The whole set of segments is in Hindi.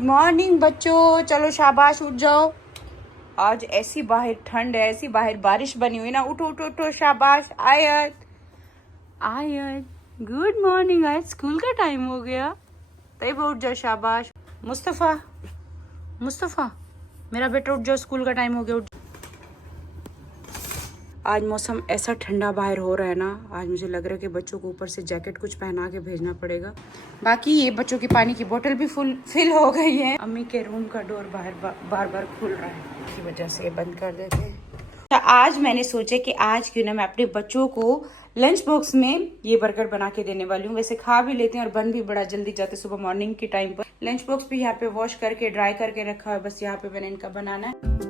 मॉर्निंग बच्चों, चलो शाबाश उठ जाओ। आज ऐसी बाहर ठंड है, ऐसी बाहर बारिश बनी हुई ना। उठो उठो उठो, शाबाश। आयत आयत, गुड मॉर्निंग। आज स्कूल का टाइम हो गया, तब उठ जाओ, शाबाश। मुस्तफ़ा मुस्तफ़ा, मेरा बेटा उठ जाओ, स्कूल का टाइम हो गया, उठ। आज मौसम ऐसा ठंडा बाहर हो रहा है ना, आज मुझे लग रहा है कि बच्चों को ऊपर से जैकेट कुछ पहना के भेजना पड़ेगा। बाकी ये बच्चों की पानी की बोतल भी फिल हो गई है। अम्मी के रूम का डोर बार बार खुल रहा है, इसी वजह से बंद कर देते हैं। तो आज मैंने सोचा कि आज क्यों ना मैं अपने बच्चों को लंच बॉक्स में ये बर्गर बना के देने वाली हूँ। वैसे खा भी लेते हैं और बन भी बड़ा जल्दी जाते सुबह मॉर्निंग के टाइम पर। लंच बॉक्स भी यहाँ पे वॉश करके ड्राई करके रखा है, बस यहाँ पे मैंने इनका बनाना है।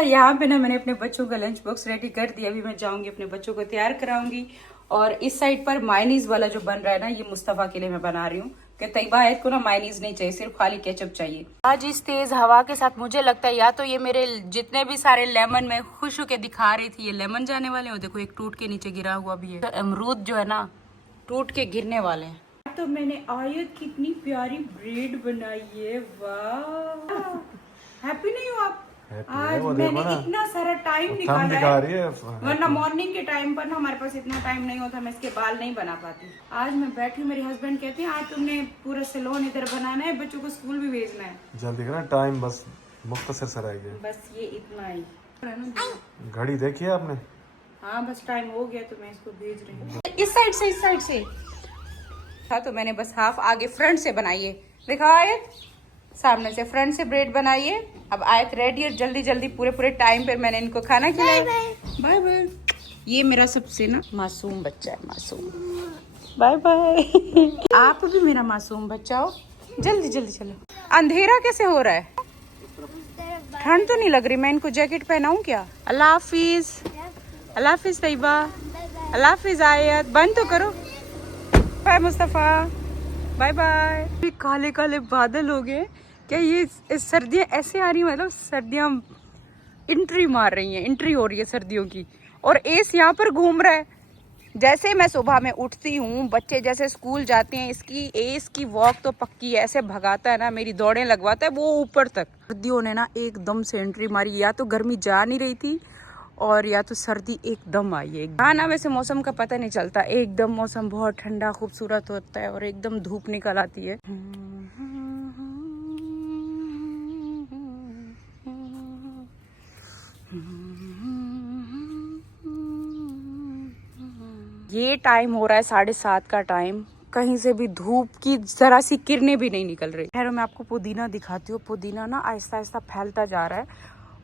यहाँ पे ना मैंने अपने बच्चों का लंच बॉक्स रेडी कर दिया। अभी मैं जाऊंगी अपने बच्चों को तैयार कराऊंगी। और इस साइड पर मायनीज वाला जो बन रहा है ना, ये मुस्तफा के लिए मैं बना रही हूँ कि तैयबा आयत को ना मायनीज नहीं चाहिए, सिर्फ खाली केचप चाहिए। आज इस तेज हवा के साथ मुझे लगता है या तो ये मेरे जितने भी सारे लेमन में खुश होके दिखा रही थी, ये लेमन जाने वाले हो। देखो एक टूट के नीचे गिरा हुआ भी है, तो अमरूद जो है ना टूट के गिरने वाले हैं। तो मैंने आयत कितनी प्यारी ब्रेड बनाई है, वाह। हैप्पी नहीं हो आप? आज मैंने इतना सारा टाइम निकाला है, वरना मॉर्निंग के टाइम पर ना हमारे पास इतना टाइम नहीं होता, मैं इसके बाल नहीं बना पाती। आज मैं बैठी हूँ, मेरे हस्बैंड कहते हैं आज तुमने पूरा सैलून इधर बनाना है, बच्चों को स्कूल भी भेजना है। जल्दी करना, टाइम बस मुख्तसर सा रह गया, बस ये इतना ही। घड़ी देखी है आपने? हाँ बस टाइम हो गया तो मैं इसको भेज रही हूँ। इस साइड से हाँ, तो मैंने बस हाफ आगे फ्रंट से बनाइए, दिखा आयत, सामने से फ्रंट से ब्रेड बनाइए। अब आयत रेडी है, जल्दी जल्दी पूरे टाइम पर मैंने इनको खाना खिलाया। Bye bye. ये मेरा सबसे ना मासूम बच्चा है, मासूम। Bye bye. आप भी मेरा मासूम बच्चा हो। जल्दी जल्दी चलो। अंधेरा कैसे हो रहा है? ठंड तो नहीं लग रही? मैं इनको जैकेट पहनाऊं क्या? अल्लाह हाफिज। अल्लाह हाफिज तैयबा। अल्लाह हाफिज आयत। बंद तो करो। Bye Mustafa, bye bye. काले काले बादल हो गए क्या? ये सर्दियाँ ऐसे आ रही, मतलब सर्दियाँ एंट्री मार रही हैं, एंट्री हो रही है सर्दियों की। और एस यहाँ पर घूम रहा है। जैसे मैं सुबह में उठती हूँ, बच्चे जैसे स्कूल जाते हैं, इसकी एस की वॉक तो पक्की है। ऐसे भगाता है ना, मेरी दौड़ें लगवाता है वो ऊपर तक। सर्दियों ने ना एकदम से एंट्री मारी, या तो गर्मी जा नहीं रही थी और या तो सर्दी एकदम आई है। हाँ ना, वैसे मौसम का पता नहीं चलता, एकदम मौसम बहुत ठंडा खूबसूरत होता है और एकदम धूप निकल आती है। ये टाइम हो रहा है 7:30 का टाइम, कहीं से भी धूप की जरा सी किरणें भी नहीं निकल रही। खैर मैं आपको पुदीना दिखाती हूँ। पुदीना ना आहिस्ता आहिस्ता फैलता जा रहा है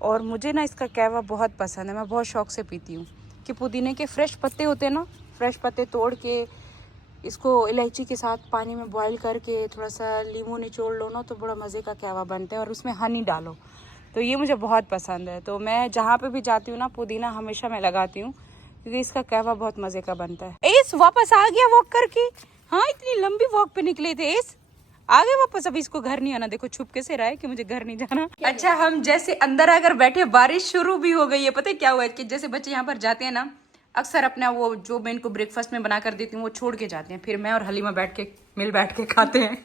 और मुझे ना इसका कहवा बहुत पसंद है, मैं बहुत शौक से पीती हूँ। कि पुदीने के फ्रेश पत्ते होते हैं ना, फ्रेश पत्ते तोड़ के इसको इलायची के साथ पानी में बॉईल करके थोड़ा सा नींबू निचोड़ लो ना, तो बड़ा मज़े का कहवा बनता है और उसमें हनी डालो, तो ये मुझे बहुत पसंद है। तो मैं जहाँ पे भी जाती हूँ ना, पुदीना हमेशा मैं लगाती हूँ क्योंकि इसका कहवा बहुत मजे का बनता है। एस वापस आ गया वॉक करके। हाँ, इतनी लंबी वॉक पे निकले थे, एस आ गए वापस। अब इसको घर नहीं आना, देखो छुपके से रहा है कि मुझे घर नहीं जाना। अच्छा, हम जैसे अंदर आकर बैठे, बारिश शुरू भी हो गई है। पता है क्या हुआ है कि जैसे बच्चे यहाँ पर जाते हैं ना, अक्सर अपना वो जो मैं इनको ब्रेकफास्ट में बना कर देती हूँ वो छोड़ के जाते हैं, फिर मैं और हलीमा बैठ के खाते हैं।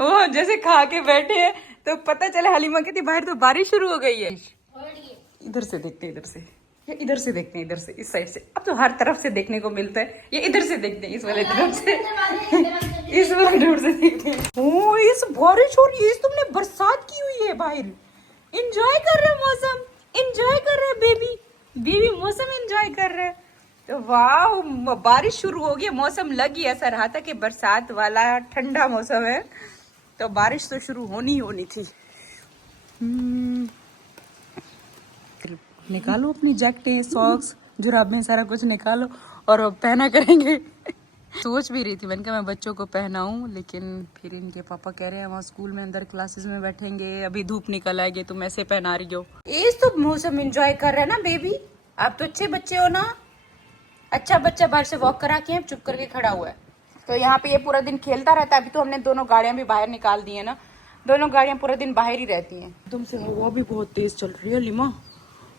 वो जैसे खा के बैठे हैं तो पता चला, हलीमा कहती बाहर तो बारिश शुरू हो गई है। इधर से देखते हैं, इधर से, ये इधर से देखते हैं, इधर से, इस साइड से। अब तो हर तरफ से देखने को मिलता है, ये इधर से देखते हैं, इस वाले तरफ से, इस वाले तरफ से देखते हैं। ओ, इस बारिश हो रही है, तुमने बरसात की हुई है बाहर। एंजॉय कर रहे मौसम, एंजॉय कर रहे बेबी मौसम एंजॉय कर रहे। तो वाह, बारिश शुरू हो गई, मौसम लग ही ऐसा रहा था कि बरसात वाला ठंडा मौसम है, तो बारिश तो शुरू होनी थी। निकालो अपनी जैकेटें, सॉक्स, जुराबें, सारा कुछ निकालो और पहना करेंगे। सोच भी रही थी मैंने कहा मैं बच्चों को पहनाऊं, लेकिन फिर इनके पापा कह रहे हैं वहाँ स्कूल में अंदर क्लासेस में बैठेंगे, अभी धूप निकल आएगी, तुम ऐसे पहना रही हो। इस तो मौसम एंजॉय कर रहे हैं ना बेबी, आप तो अच्छे बच्चे हो ना। अच्छा बच्चा बाहर से वॉक करा के चुप करके खड़ा हुआ है, तो यहाँ पे ये पूरा दिन खेलता रहता है। अभी तो हमने दोनों गाड़ियां भी बाहर निकाल दी है ना, दोनों गाड़ियां पूरे दिन बाहर ही रहती हैं। एकदम से हवा भी बहुत तेज चल रही है लिमा,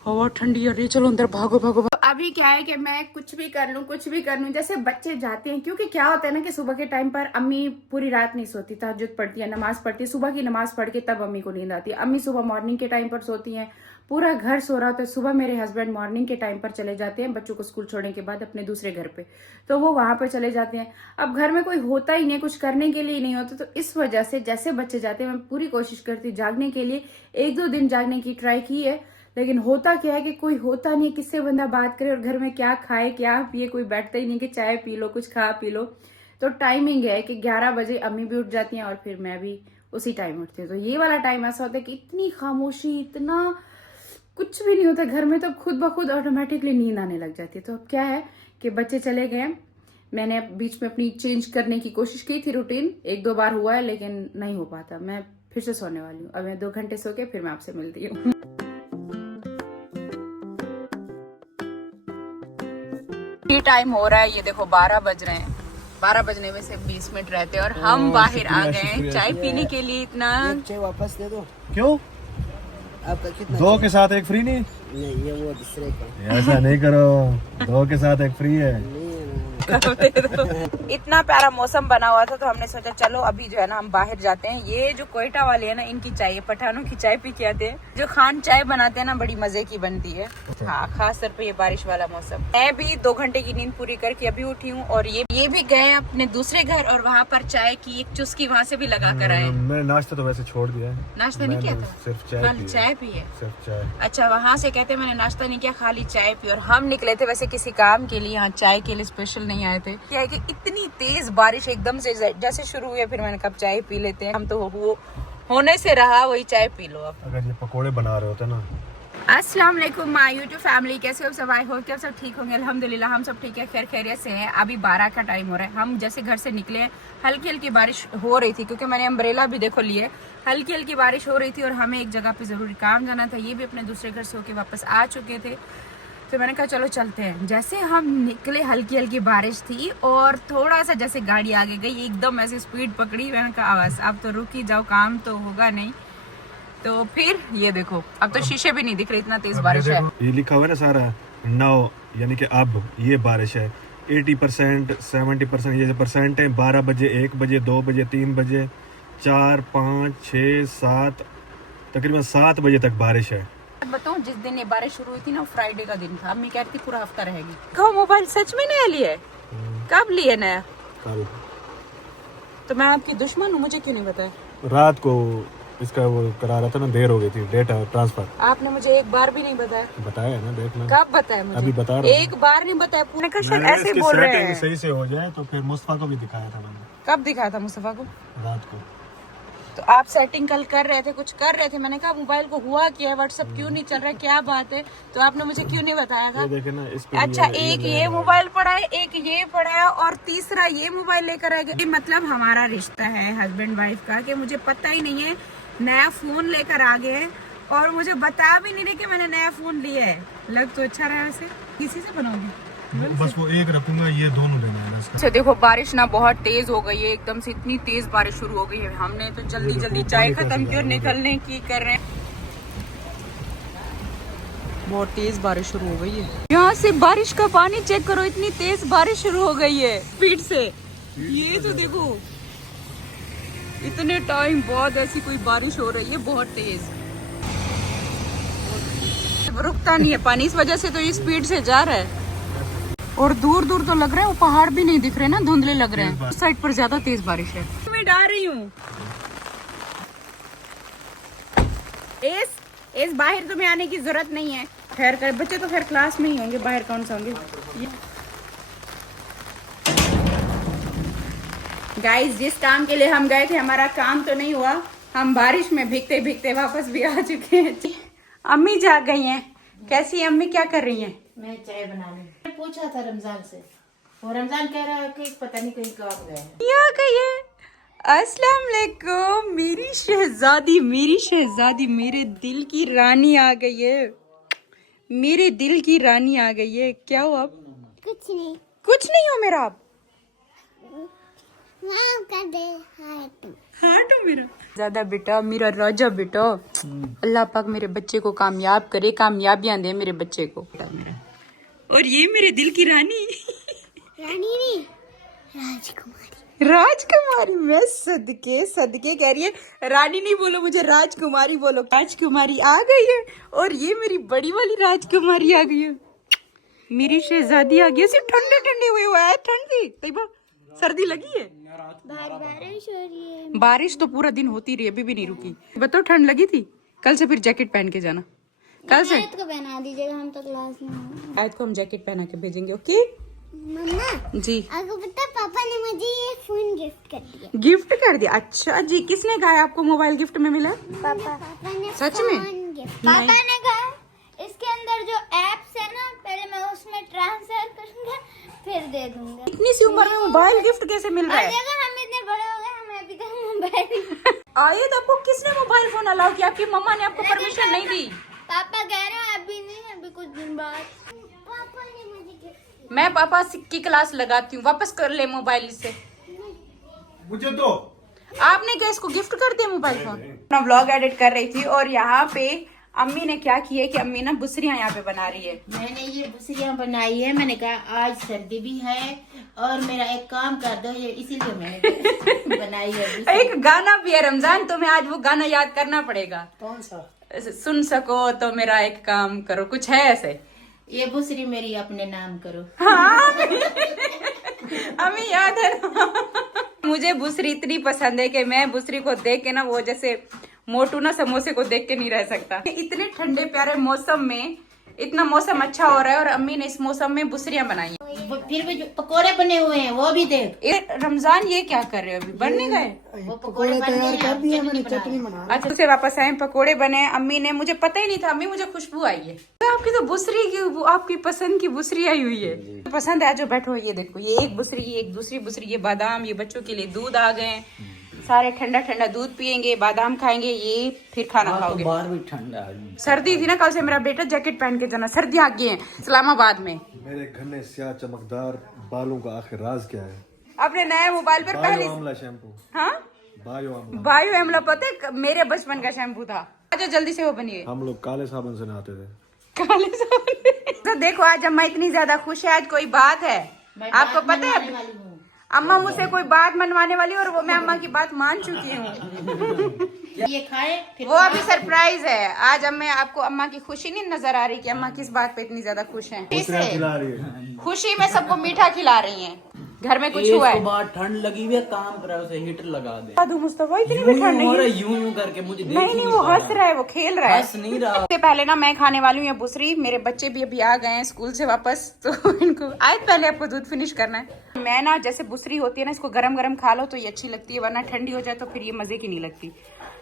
हवा ठंडी है। चलो अंदर भागो भागो। अभी क्या है कि मैं कुछ भी कर लूं जैसे बच्चे जाते हैं, क्योंकि क्या होता है ना कि सुबह के टाइम पर अम्मी पूरी रात नहीं सोती, तहज्जुद पढ़ती है, नमाज पढ़ती है, सुबह की नमाज पढ़ के तब अम्मी को नींद आती है। अम्मी सुबह मॉर्निंग के टाइम पर सोती हैं, पूरा घर सो रहा होता है। सुबह मेरे हस्बैंड मॉर्निंग के टाइम पर चले जाते हैं बच्चों को स्कूल छोड़ने के बाद अपने दूसरे घर पे, तो वो वहां पर चले जाते हैं। अब घर में कोई होता ही नहीं, कुछ करने के लिए नहीं होता, तो इस वजह से जैसे बच्चे जाते हैं मैं पूरी कोशिश करती जागने के लिए। 1-2 दिन जागने की ट्राई की है, लेकिन होता क्या है कि कोई होता नहीं, किससे बंदा बात करे, और घर में क्या खाए क्या पिए, कोई बैठता ही नहीं कि चाय पी लो, कुछ खा पी लो। तो टाइमिंग है कि 11 बजे अम्मी भी उठ जाती हैं और फिर मैं भी उसी टाइम उठती हूँ। तो ये वाला टाइम ऐसा होता है कि इतनी खामोशी, इतना कुछ भी नहीं होता घर में, तो खुद ब खुद ऑटोमेटिकली नींद आने लग जाती है। तो अब क्या है कि बच्चे चले गए, मैंने बीच में अपनी चेंज करने की कोशिश की थी रूटीन, 1-2 बार हुआ है लेकिन नहीं हो पाता। मैं फिर से सोने वाली हूँ। अब मैं 2 घंटे सो के फिर मैं आपसे मिलती हूँ। टाइम हो रहा है, ये देखो 12 बज रहे हैं। 12 बजने में से 20 मिनट रहते हैं और हम बाहर आ गए हैं चाय पीने के लिए। इतना चाय वापस दे दो। क्यों? आपका कितना? 2 के साथ 1 फ्री नहीं? नहीं, ये वो दूसरे का। ऐसा नहीं करो, 2 के साथ 1 फ्री है। इतना प्यारा मौसम बना हुआ था तो हमने सोचा चलो अभी जो है ना हम बाहर जाते हैं। ये जो कोयटा वाले है ना, इनकी चाय, पठानों की चाय पी के आते हैं। जो खान चाय बनाते हैं ना, बड़ी मजे की बनती है। हाँ, खास तौर पे ये बारिश वाला मौसम। मैं भी 2 घंटे की नींद पूरी करके अभी उठी हूँ और ये भी गए अपने दूसरे घर और वहाँ पर चाय की एक चुस्की वहाँ से भी लगा कर आए। मैंने नाश्ता तो वैसे छोड़ दिया है। नाश्ता नहीं किया था, सिर्फ चाय पी है। सिर्फ चाय। अच्छा, वहाँ से कहते मैंने नाश्ता नहीं किया, खाली चाय पी। और हम निकले थे वैसे किसी काम के लिए, यहाँ चाय के लिए स्पेशल नहीं आए थे। क्या है कि इतनी तेज बारिश एकदम से जैसे शुरू हुई है, फिर मैंने कब चाय पी लेते हैं। हम तो वो होने से रहा वही चाय पी लो। अब अगर ये पकोड़े बना रहे होते ना। अस्सलाम वालेकुम माय यूट्यूब फैमिली, कैसे हो सब? आई होप कि आप सब ठीक होंगे। अल्हम्दुलिल्लाह हम सब ठीक है, खैर खैरियत से हैं। अभी 12 का टाइम हो रहा है, हम जैसे घर से निकले हैं, हल्की हल्की बारिश हो रही थी क्योंकि मैंने अम्ब्रेला भी देखो लिए। हल्की हल्की बारिश हो रही थी और हमें एक जगह पे जरूरी काम जाना था। ये भी अपने दूसरे घर से होके वापस आ चुके थे, तो मैंने कहा चलो चलते हैं। जैसे हम निकले हल्की हल्की बारिश थी और थोड़ा सा जैसे गाड़ी आगे गई, एकदम ऐसे स्पीड पकड़ी। मैंने कहा बस अब तो रुक ही जाओ, काम तो होगा नहीं। तो फिर ये देखो, अब तो शीशे भी नहीं दिख रहे, इतना तेज बारिश है। ये लिखा हुआ है ना सारा नाउ, यानी कि अब ये बारिश है। 80%, 70% ये परसेंट है। 12 बजे, 1 बजे, 2 बजे, 3 बजे, 4, 5, 6, 7, तकरीबन 7 बजे तक बारिश है। बताऊं, जिस दिन ये बारिश शुरू हुई थी ना, फ्राइडे का दिन था। अम्मी कह रही थी पूरा हफ्ता रहेगी। कहो, मोबाइल सच में नया लिए? कब लिए नया? कल। तो मैं आपकी दुश्मन हूँ, मुझे क्यों नहीं बताया? रात को इसका वो करा रहा था ना, देर हो गई थी डेटा ट्रांसफर। आपने मुझे एक बार भी नहीं बताया। बताया है ना, देखना। कब बताया मुझे? अभी बता रहा हूं। एक बार नहीं बताया। पूरे का शायद ऐसे बोल रहे हैं। सही से हो जाए तो फिर मुस्तफा को भी दिखाया था मैंने। कब दिखाया था मुस्तफा को? रात को। तो आप सेटिंग कल कर रहे थे, कुछ कर रहे थे। मैंने कहा मोबाइल को हुआ क्या है, व्हाट्सएप क्यों नहीं चल रहा है, क्या बात है? तो आपने मुझे क्यों नहीं बताया था? देखे ना, इस पे अच्छा, एक ये मोबाइल पड़ा है, एक ये पड़ा है और तीसरा ये मोबाइल लेकर आ गए। मतलब हमारा रिश्ता है हस्बैंड वाइफ का कि मुझे पता ही नहीं है, नया फोन लेकर आ गए और मुझे बता भी नहीं रहे कि मैंने नया फोन लिया है। लग तो अच्छा रहा है वैसे। किसी से बनाओगे? बस वो एक रखूंगा, ये दोनों लेना है इसका। अच्छा देखो, बारिश ना बहुत तेज हो गई है, एकदम से इतनी तेज बारिश शुरू हो गई है। हमने तो जल्दी जल्दी चाय खत्म की और निकलने की कर रहे हैं। बहुत तेज बारिश शुरू हो गई है। यहाँ से बारिश का पानी चेक करो, इतनी तेज बारिश शुरू हो गई है स्पीड से। ये तो देखो, इतने टाइम बाद ऐसी कोई बारिश हो रही है, बहुत तेज। रुकता नहीं है पानी, इस वजह से तो ये स्पीड से जा रहा है। और दूर दूर तो लग रहा है वो पहाड़ भी नहीं दिख रहे ना, धुंधले लग रहे हैं। उस साइड पर ज्यादा तेज बारिश है। मैं डा रही हूँ। इस बाहर तुम्हें आने की जरूरत नहीं है। खैर कर, बच्चे तो खैर क्लास में ही होंगे, बाहर कौन सा होंगे। गाइस, जिस काम के लिए हम गए थे हमारा काम तो नहीं हुआ। हम बारिश में भीगते भीगते वापस भी आ चुके हैं। अम्मी जाग गई हैं। कैसी अम्मी, क्या कर रही हैं? मैं चाय बना रही हूँ। पूछा था रमजान से, वो रमजान कह रहा है कि पता नहीं कहीं कब गए। यहाँ गई है। अस्सलाम वालेकुम, मेरी शहजादी, मेरी शहजादी, मेरे दिल की रानी आ गई है। मेरे दिल की रानी आ गई है। क्या हो आप? कुछ नहीं। कुछ नहीं हो मेरा आप? हार्ट हो मेरा ज्यादा बेटा, मेरा राजा बेटा। अल्लाह पाक मेरे बच्चे को कामयाब करे, कामयाबियां दे मेरे बच्चे को। और ये मेरे दिल की रानी रानी नहीं, राजकुमारी। राजकुमारी, मैं सदके सदके कह रही है। रानी नहीं बोलो, मुझे राजकुमारी बोलो। राजकुमारी आ गई है और ये मेरी बड़ी वाली राजकुमारी आ गई है। मेरी शहजादी आ गई है। सिर्फ ठंडे ठंडे हुए हुआ है, ठंडी तैयबा सर्दी लगी है। बारिश हो रही है। बारिश तो पूरा दिन होती रही, अभी भी नहीं रुकी। बताओ ठंड लगी थी? कल से फिर जैकेट पहन के जाना। कल से आयत को पहना दीजिएगा, हम तो क्लास में हैं। आयत को हम जैकेट पहना के भेजेंगे। ओके मम्मा जी। आपको पता है पापा ने मुझे ये फोन गिफ्ट कर दिया। गिफ्ट कर दिया? अच्छा जी। किसने कहा आपको मोबाइल गिफ्ट में मिला? पापा ने सच में? Phone gift. पापा ने कहा इसके अंदर जो एप्स है ना, पहले मैं उसमें ट्रांसफर करूंगा फिर दे दूंगा। इतनी सी उम्र में मोबाइल गिफ्ट कैसे मिल रहा और है? अगर हम इतने बड़े हो गए, हमें अभी तक मोबाइल आयत आपको किसने मोबाइल फोन अलाउ किया? आपकी मम्मा ने आपको परमिशन नहीं दी? पापा कह रहे हैं अभी नहीं, अभी कुछ दिन बाद। पापा ने मुझे गिफ्ट। मैं पापा की क्लास लगाती हूँ, वापस कर ले मोबाइल इससे। मुझे दो। आपने क्या इसको गिफ्ट कर दिया मोबाइल फोन? मैं व्लॉग एडिट कर रही थी और यहाँ पे अम्मी ने क्या किया कि अम्मी ना बुसरियां यहाँ पे बना रही है। मैंने ये बुसरियां बनाई है। मैंने कहा आज सर्दी भी है और मेरा एक काम कर दो, ये इसीलिए मैंने बनाई है बुसरी। एक गाना भी है रमजान, तुम्हें आज वो गाना याद करना पड़ेगा। कौन सा? सुन सको तो मेरा एक काम करो, कुछ है ऐसे। ये बुसरी मेरी अपने नाम करो। हाँ अम्मी याद है ना? मुझे बुसरी इतनी पसंद है कि मैं बुसरी को देख के ना, वो जैसे मोटू ना समोसे को देख के नहीं रह सकता। इतने ठंडे प्यारे मौसम में इतना मौसम अच्छा हो रहा है और अम्मी ने इस मौसम में बुसरियां बनाई हैं। फिर भी जो पकोड़े बने हुए हैं वो भी देख। रमजान ये क्या कर रहे हो? अभी बनने गए? वो पकोड़े तैयार कर दिए मैंने, बना चटनी बना। अच्छा से वापस आए, पकोड़े बने। अम्मी ने, मुझे पता ही नहीं था, अम्मी मुझे खुशबू आई है। तो आपकी तो बुसरी की, आपकी पसंद की बुसरी आई हुई है। पसंद है, जो बैठो ये देखो, ये एक बुसरी, ये एक दूसरी बुसरी, ये बादाम, ये बच्चों के लिए दूध आ गए। सारे ठंडा ठंडा दूध पियेंगे, बादाम खाएंगे, ये फिर खाना खाओगे। बाहर भी ठंडा है। सर्दी थी ना, कल से मेरा बेटा जैकेट पहन के जाना। सर्दी आ गई है इस्लामाबाद में। मेरे घने स्याह चमकदार बालों का आखिर राज क्या है? अपने नए मोबाइल पर पहले। Bio Amla shampoo. हाँ, बायो आमला। बायो एमला पता है मेरे बचपन का शैम्पू था। आज जल्दी से वो बनिए। हम लोग काले साबुन से नहाते थे। काले साबुन। तो देखो आज अम्मा इतनी ज्यादा खुश है, आज कोई बात है। मैं आपको बात पता मनवाने है वाली हूँ। अम्मा मुझसे कोई बात मनवाने वाली है और वो मैं अम्मा की बात मान चुकी हूँ। ये खाए फिर वो अभी सरप्राइज है। आज अम्मे आपको अम्मा की खुशी नहीं नजर आ रही कि अम्मा किस बात पे इतनी ज्यादा खुश हैं? खिला रही है। खुशी में सबको मीठा खिला रही हैं। घर में कुछ हुआ है? बाहर ठंड लगी हुई है, काम करा उसे हीटर लगा दे। दादू मुस्तफा इतनी भी ठंड नहीं है। यूं करके मुझे देख नहीं नहीं, वो हंस रहा है, वो खेल रहा है। हंस नहीं रहा। सबसे पहले ना मैं खाने वाली हूँ ये बुसरी। मेरे बच्चे भी अभी आ गए हैं स्कूल से वापस, तो इनको आज पहले आपको दूध फिनिश करना है। मैं ना, जैसे बुसरी होती है ना, इसको गरम गरम खा लो तो ये अच्छी लगती है, वरना ठंडी हो जाए तो फिर ये मजे की नहीं लगती।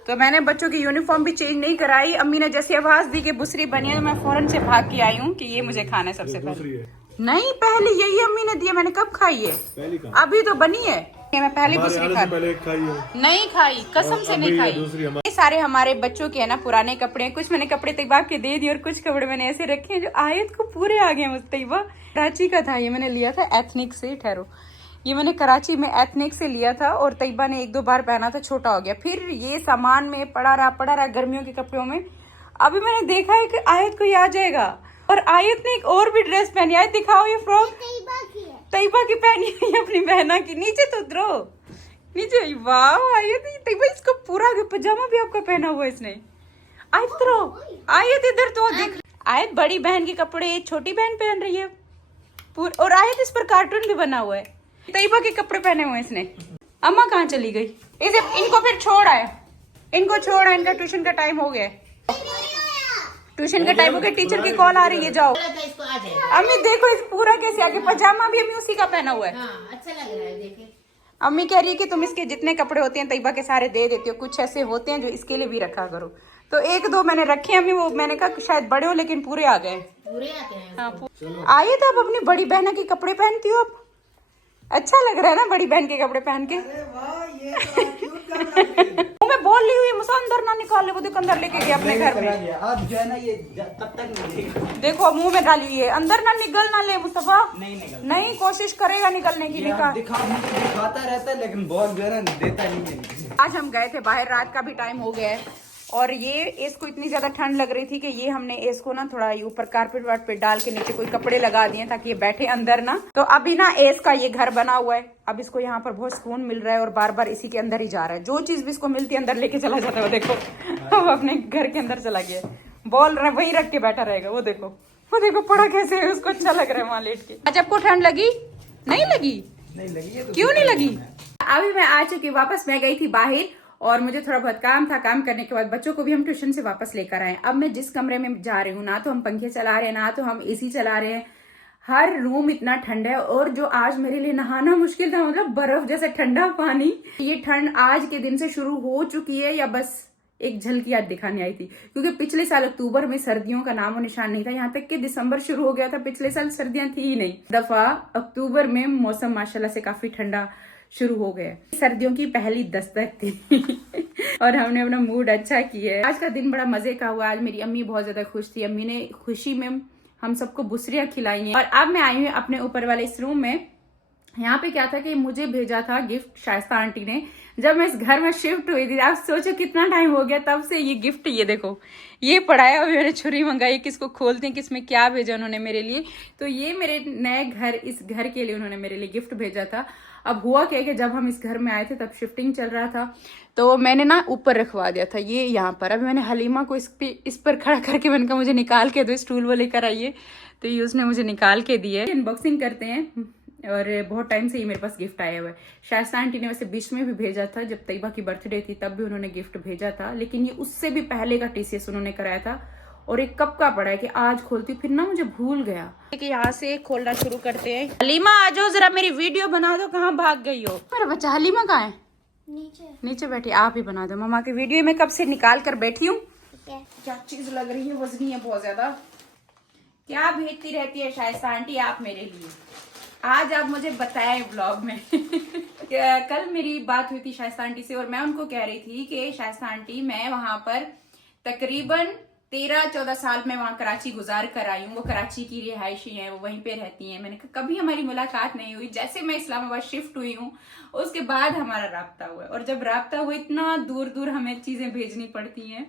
तो मैंने बच्चों की यूनिफॉर्म भी चेंज नहीं कराई। अम्मी ने जैसे आवाज दी कि बुसरी बनी है, तो मैं फौरन से भाग के आई हूँ कि ये मुझे खाना है सबसे पहले। नहीं, पहले यही अम्मी ने दिया, मैंने कब खाई है? पहली कहाँ? अभी तो बनी है। मैं पहले हमारे बुसरी आने खा से पहले एक खाई है। नहीं खाई, कसम से नहीं खाई। दूसरी ये सारे हमारे बच्चों के है ना पुराने कपड़े। कुछ मैंने कपड़े तैयबा के दे दिए और कुछ कपड़े मैंने ऐसे रखे हैं जो आयत को पूरे आ गए। तैयबा कराची का था, ये मैंने लिया था एथनिक से। ठहरो, ये मैंने कराची में एथनिक से लिया था और तैयबा ने 1-2 बार पहना था, छोटा हो गया। फिर ये सामान में पड़ा रहा गर्मियों के कपड़ों में। अभी मैंने देखा है कि आयत को ये आ जाएगा। और आयत ने एक और भी ड्रेस पहनी है, दिखाओ ये फ्रॉक। तैयबा की पहनी है अपनी बहना की। नीचे तो उतरो, नीचे। वाह आयत, तैयबा इसको पूरा पजामा भी आपका पहना हुआ है इसने। आयत उतरो, आयत इधर तो देख। आयत बड़ी बहन के कपड़े छोटी बहन पहन रही है और आयत इस पर कार्टून भी बना हुआ है। तैयबा के कपड़े पहने हुए इसने। अम्मा कहाँ चली गई? इनको फिर छोड़ आए, इनको छोड़ आए, इनका ट्यूशन का टाइम हो गया। ट्यूशन का टाइम हो गया, टीचर की कॉल आ रही है, जाओ। इसको आ जाए। अम्मी देखो इस पूरा कैसे आगे, पजामा भी अम्मी उसी का पहना हुआ है। हाँ, अच्छा लग रहा है देखे। अम्मी कह रही है कि तुम इसके जितने कपड़े होते हैं तैयबा के सारे दे देती हो, कुछ ऐसे होते हैं जो इसके लिए भी रखा करो। तो 1-2 मैंने रखे हैं अम्मी, वो मैंने कहा शायद बड़े हो, लेकिन पूरे आ गए। पूरे आते हैं। हाँ, आइए तो आप अपनी बड़ी बहना के कपड़े पहनती हो। अच्छा लग रहा है ना बड़ी बहन के कपड़े पहन के। मैं बोल रही हूँ ये मुझे अंदर ना निकाले, वो देखो अंदर लेके गया अपने घर में। अब जो है ना ये तब तक नहीं देखो मुंह में डाली है, अंदर ना निकल ना ले मुस्तफा। निकल नहीं कोशिश करेगा निकलने की। निकाल। दिखाता रहता है लेकिन बॉल जो है ना देता नहीं है। आज हम गए थे बाहर, रात का भी टाइम हो गया है और ये इसको इतनी ज्यादा ठंड लग रही थी कि ये हमने इसको ना थोड़ा ऊपर कारपेट वाट पे डाल के नीचे कोई कपड़े लगा दिए ताकि ये बैठे अंदर ना। तो अभी ना एस का ये घर बना हुआ है, अब इसको यहाँ पर बहुत सुकून मिल रहा है और बार बार इसी के अंदर ही जा रहा है। जो चीज भी इसको मिलती है अंदर लेके चला जाता है। वो देखो वो अपने घर के अंदर चला गया, बोल रहा है वहीं रख के बैठा रहेगा। वो देखो पड़ा कैसे है, उसको अच्छा लग रहा है वहां लेट के। आज आपको ठंड लगी? नहीं लगी तो क्यों नहीं लगी? अभी मैं आ चुकी वापस, मैं गई थी बाहर और मुझे थोड़ा बहुत काम था। काम करने के बाद बच्चों को भी हम ट्यूशन से वापस लेकर आए। अब मैं जिस कमरे में जा रही हूँ ना तो हम पंखे चला रहे हैं ना तो हम एसी चला रहे हैं, हर रूम इतना ठंडा है। और जो आज मेरे लिए नहाना मुश्किल था, मतलब बर्फ जैसे ठंडा पानी, ये ठंड आज के दिन से शुरू हो चुकी है या बस एक झलकी आज दिखाने आई थी? क्योंकि पिछले साल अक्टूबर में सर्दियों का नामो निशान नहीं था, यहाँ तक कि दिसंबर शुरू हो गया था, पिछले साल सर्दियां थी ही नहीं। दफा अक्टूबर में मौसम माशाल्लाह से काफी ठंडा शुरू हो गया, सर्दियों की पहली दस्तक थी और हमने अपना मूड अच्छा किया है। आज का दिन बड़ा मजे का हुआ। आज मेरी अम्मी बहुत ज्यादा खुश थी, अम्मी ने खुशी में हम सबको बुसरियां खिलाई हैं। और अब मैं आई हूँ अपने ऊपर वाले इस रूम में। यहाँ पे क्या था कि मुझे भेजा था गिफ्ट शाइस्ता आंटी ने जब मैं इस घर में शिफ्ट हुई थी। आप सोचो कितना टाइम हो गया तब से ये गिफ्ट, ये देखो ये पड़ा है। अभी मैंने छुरी मंगाई, किसको खोलते हैं किसमें क्या भेजा उन्होंने मेरे लिए। तो ये मेरे नए घर, इस घर के लिए उन्होंने मेरे लिए गिफ्ट भेजा था। अब हुआ क्या कि जब हम इस घर में आए थे तब शिफ्टिंग चल रहा था तो मैंने ना ऊपर रखवा दिया था ये यहाँ पर। अभी मैंने हलीमा को इस पर खड़ा करके मैंने कहा मुझे निकाल के दो, स्टूल वो लेकर आइए, तो ये उसने मुझे निकाल के दिया है। अनबॉक्सिंग करते हैं और बहुत टाइम से ये मेरे पास गिफ्ट आया हुआ है। शाइस्ता आंटी ने वैसे बीच में भी भेजा था, जब तैयबा की बर्थडे थी तब भी उन्होंने गिफ्ट भेजा था, लेकिन ये उससे भी पहले का टीसीएस उन्होंने कराया था। और एक कब का पड़ा है कि आज खोलती, फिर ना मुझे भूल गया कि यहाँ से खोलना शुरू करते हैं। हलीमा आ जाओ जरा मेरी वीडियो बना दो, कहाँ भाग गई हो? मेरा बच्चा हलीमा कहाँ है? नीचे बैठी, आप ही बना दो मम्मा की वीडियो। मैं कब से निकाल कर बैठी हूँ। क्या चीज लग रही है, वजनी है बहुत ज्यादा। क्या भेजती रहती है शाइस्ता आंटी आप मेरे लिए? आज आप मुझे बताएं ब्लॉग में कल मेरी बात हुई थी शाइस्ता आंटी से और मैं उनको कह रही थी कि शाइस्ता आंटी मैं वहां पर तकरीबन 13-14 साल में वहां कराची गुजार कर आई हूँ। वो कराची की रिहायशी हैं, वो वहीं पे रहती हैं। मैंने कहा कभी हमारी मुलाकात नहीं हुई। जैसे मैं इस्लामाबाद शिफ्ट हुई हूँ उसके बाद हमारा राब्ता हुआ, और जब राब्ता हुआ इतना दूर दूर हमें चीजें भेजनी पड़ती हैं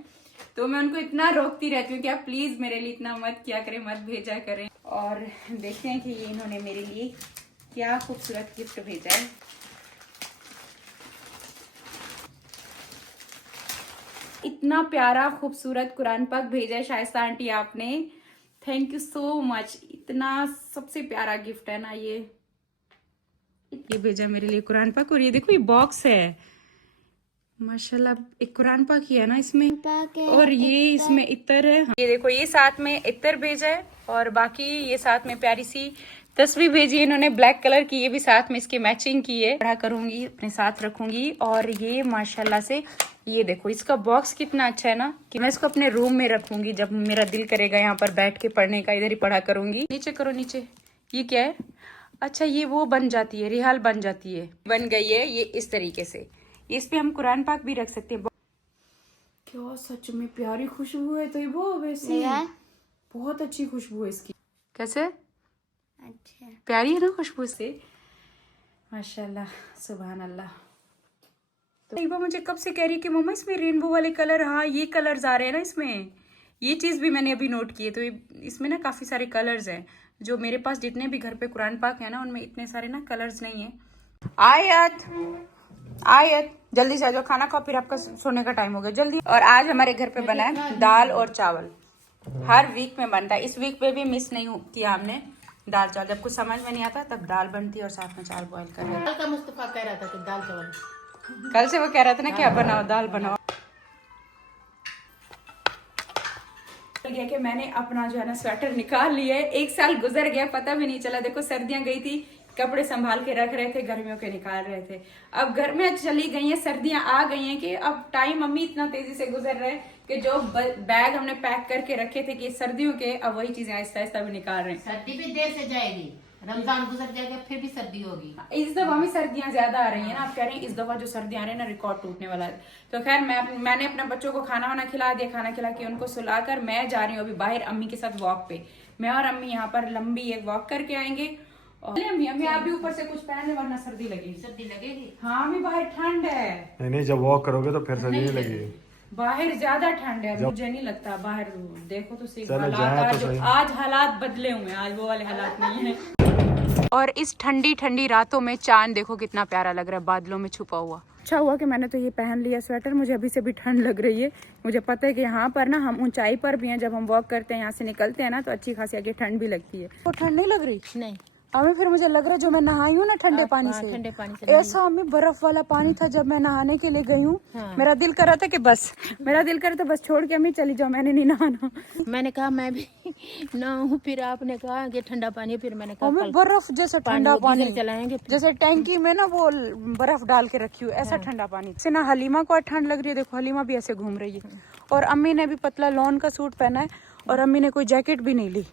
तो मैं उनको इतना रोकती रहती हूँ कि आप प्लीज मेरे लिए इतना मत किया करें, मत भेजा करें। और देखते हैं कि ये इन्होंने मेरे लिए क्या खूबसूरत गिफ्ट भेजा है। इतना प्यारा खूबसूरत कुरान पाक भेजा है शाइस्ता आंटी आपने, थैंक यू सो मच। इतना सबसे प्यारा गिफ्ट है ना ये भेजा मेरे लिए कुरान पाक। और ये देखो ये बॉक्स है माशाल्लाह, एक कुरान पाक ही है ना इसमें, और ये इसमें इत्र है। ये देखो ये साथ में इत्र भेजा है और बाकी ये साथ में प्यारी सी तस्वीर भेजी है इन्होंने ब्लैक कलर की, ये भी साथ में इसकी मैचिंग की है। पढ़ा करूंगी अपने साथ रखूंगी। और ये माशाल्लाह से ये देखो इसका बॉक्स कितना अच्छा है ना, कि मैं इसको अपने रूम में रखूंगी जब मेरा दिल करेगा यहाँ पर बैठ के पढ़ने का, इधर ही पढ़ा करूंगी। नीचे करो नीचे, ये क्या है? अच्छा ये वो बन जाती है, रिहाल बन जाती है, बन गई है ये इस तरीके से। इस पे हम कुरान पाक भी रख सकते हैं। क्या सच में प्यारी खुशबू है। तो ये वो वैसे बहुत अच्छी खुशबू है इसकी। कैसे अच्छा प्यारी है ना खुशबू से, माशाल्लाह सुभान अल्लाह। तो एक बार मुझे कब से कह रही है कि मम्मा इसमें रेनबो वाले कलर, हाँ ये कलर्स आ रहे हैं ना इसमें। ये चीज भी मैंने अभी नोट की है। तो इसमें ना काफी सारे कलर्स हैं, जो मेरे पास जितने भी घर पे कुरान पाक है ना उनमें इतने सारे ना कलर्स नहीं है। आयत जल्दी से आ जाओ, खाना खाओ, फिर आपका सोने का टाइम हो गया, जल्दी। और आज हमारे घर पे बना है दाल और चावल, हर वीक में बनता है। इस वीक पे भी मिस नहीं किया हमने दाल चावल। जब कुछ समझ में नहीं आता तब दाल बनती है और साथ में चावल बॉईल कर लेते। कल का मुस्तफा कह रहा था कि दाल चावल, कल से वो कह रहा था ना क्या बनाओ, दाल बनाओ। गया कि मैंने अपना जो है ना स्वेटर निकाल लिया है। 1 साल गुजर गया, पता भी नहीं चला। देखो सर्दियां गई थी, कपड़े संभाल के रख रहे थे, गर्मियों के निकाल रहे थे। अब गर्मियां चली गई हैं, सर्दियां आ गई हैं कि अब टाइम मम्मी इतना तेजी से गुजर रहे हैं कि जो बैग हमने पैक करके रखे थे कि सर्दियों के, अब वही चीजें आहिस्ता आहिस्ता भी निकाल रहे हैं। सर्दी भी देर से जाएगी, रमजान गुजर जाएगा फिर भी सर्दी होगी। इस दफा हमें सर्दियां ज्यादा आ रही हैं ना, आप कह रहे हैं इस दफा जो सर्दियां आ रही है ना रिकॉर्ड टूटने वाला है। तो खैर मैंने अपने बच्चों को खाना वाना खिला दिया, खाना खिला के उनको सुलाकर मैं जा रही हूँ अभी बाहर अम्मी के साथ वॉक पे। मैं और अम्मी यहाँ पर लंबी एक वॉक करके आएंगे। और अम्मी आप भी ऊपर से कुछ पहने वरना सर्दी लगेगी। सर्दी लगेगी। हाँ अम्मी बाहर ठंड है। नहीं जब वॉक करोगे तो फिर सर्दी नहीं लगेगी। बाहर ज्यादा ठंड है, मुझे नहीं लगता बाहर। देखो तो सही चलो हालात जाए तो आज सही। आज हालात बदले हुए हैं, आज वो वाले हालात नहीं है। और इस ठंडी ठंडी रातों में चांद देखो कितना प्यारा लग रहा है बादलों में छुपा हुआ। अच्छा हुआ कि मैंने तो ये पहन लिया स्वेटर, मुझे अभी से भी ठंड लग रही है। मुझे पता है कि यहाँ पर ना हम ऊंचाई पर भी हैं, जब हम वॉक करते हैं यहाँ से निकलते हैं ना तो अच्छी खासी आगे ठंड भी लगती है। तो ठंड नहीं लग रही? नहीं हमें फिर मुझे लग रहा है जो मैं नहाई हूँ ना ठंडे पानी से, ठंडे पानी से ऐसा हमें बर्फ वाला पानी था जब मैं नहाने के लिए गई हूँ। हाँ। मेरा दिल कर रहा था कि बस मेरा दिल कर रहा था बस छोड़ के अम्मी चली जाओ, मैंने नहीं नहाना। मैंने कहा मैं भी ना हूँ, फिर आपने कहा कि ठंडा पानी है, फिर मैंने कहा हमें कल बर्फ जैसा ठंडा वो पानी गीजर चलाएंगे। जैसे टैंकी में ना वो बर्फ डाल के रखी हो ऐसा ठंडा पानी से ना। हलीमा को ठंड लग रही है, देखो हलीमा भी ऐसे घूम रही है। और अम्मी ने भी पतला लॉन का सूट पहना है और अम्मी ने कोई जैकेट भी नहीं ली।